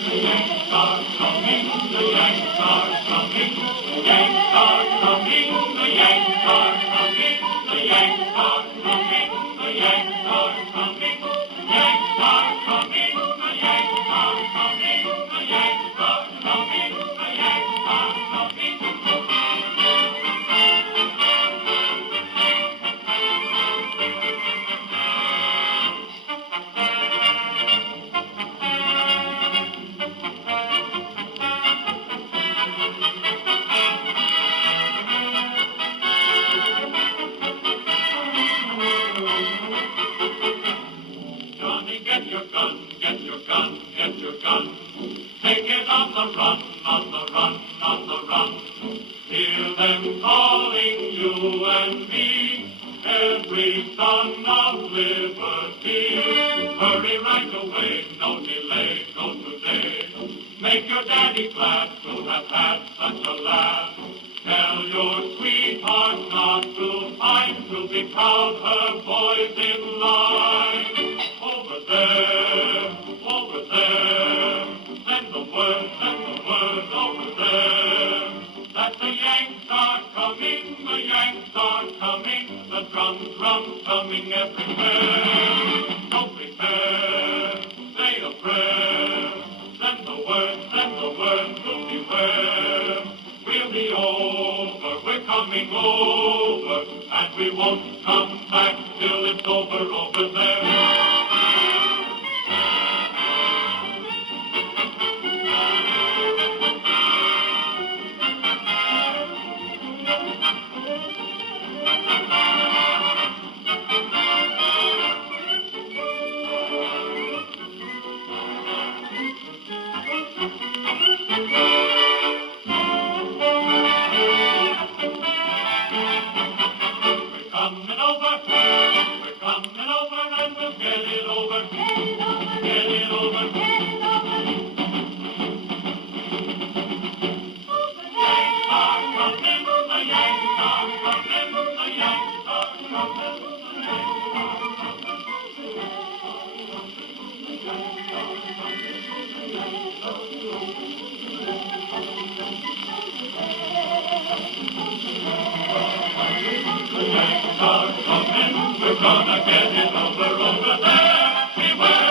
The Yanks are coming, the Yanks are coming, the Yanks are coming, the Yanks are coming, the Yanks are coming, the Yanks are coming, the Yanks are coming, the Yanks are coming, the Yanks are coming, the Yanks are coming. Johnny, get your gun, get your gun, get your gun. Take it on the run, on the run, on the run. Hear them calling you and me, every son of liberty. Hurry right away, no delay, go today. Make your daddy glad to have had such a lad. Tell your sweetheart not to pine, to be proud her boys in line. Over there, send the word over there. That the Yanks are coming, the Yanks are coming, the drums coming everywhere. Don't prepare, say a prayer. Send the word to beware. We'll be over, we're coming over, and we won't come back till it's over there. We're gonna get it over there. Beware!